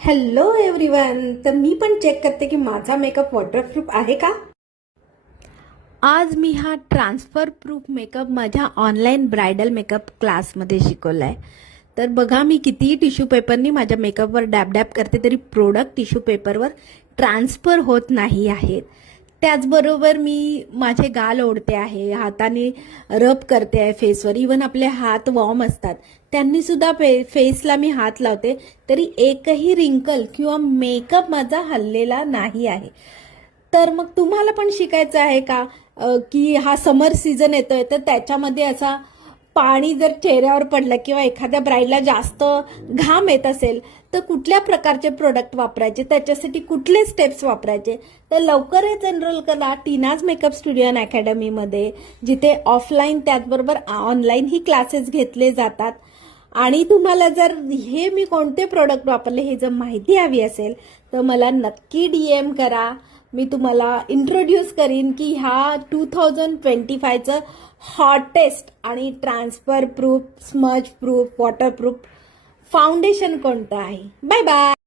Hello everyone. तर मी पण check करते की माझा मेकअप वॉटरप्रूफ आहे का. आज मी हा ट्रान्सफर प्रूफ मेकअप माझ्या ऑनलाईन ब्रायडल मेकअप क्लासमध्ये शिकवला आहे. तर बघा, मी कितीही टिश्यू पेपरनी माझ्या मेकअपवर डॅब डॅब करते तरी प्रोडक्ट टिश्यू पेपरवर ट्रान्सफर होत नाही आहेत. त्याचबरोबर मी माझे गाल ओढते आहे, हाताने रब करते आहे फेसवर. इवन आपले हात वॉर्म असतात त्यांनी सुद्धा फेसला मी हात लावते तरी एकही रिंकल किंवा मेकअप माझा हललेला नाही आहे. तर मग तुम्हाला पण शिकायचं आहे का की हा समर सीझन येतोय तर त्याच्यामध्ये असा पाणी जर चेहऱ्यावर पडलं किंवा एखाद्या ब्राईडला जास्त घाम येत असेल तर कुठल्या प्रकारचे प्रोडक्ट वापरायचे, त्याच्यासाठी कुठले स्टेप्स वापरायचे. तर लवकरच एनरोल करा टीनाज मेकअप स्टुडिओ अँड अकॅडमीमध्ये, जिथे ऑफलाईन त्याचबरोबर ऑनलाईन ही क्लासेस घेतले जातात. आणि तुम्हाला जर हे मी कोणते प्रोडक्ट वापरले हे जर माहिती हवी असेल तर मला नक्की DM करा. मी तुम्हाला इंट्रोड्यूस करीन की ह्या 2025चं हॉटेस्ट आणि transfer proof, smudge proof, waterproof foundation कोणतं आहे. Bye bye.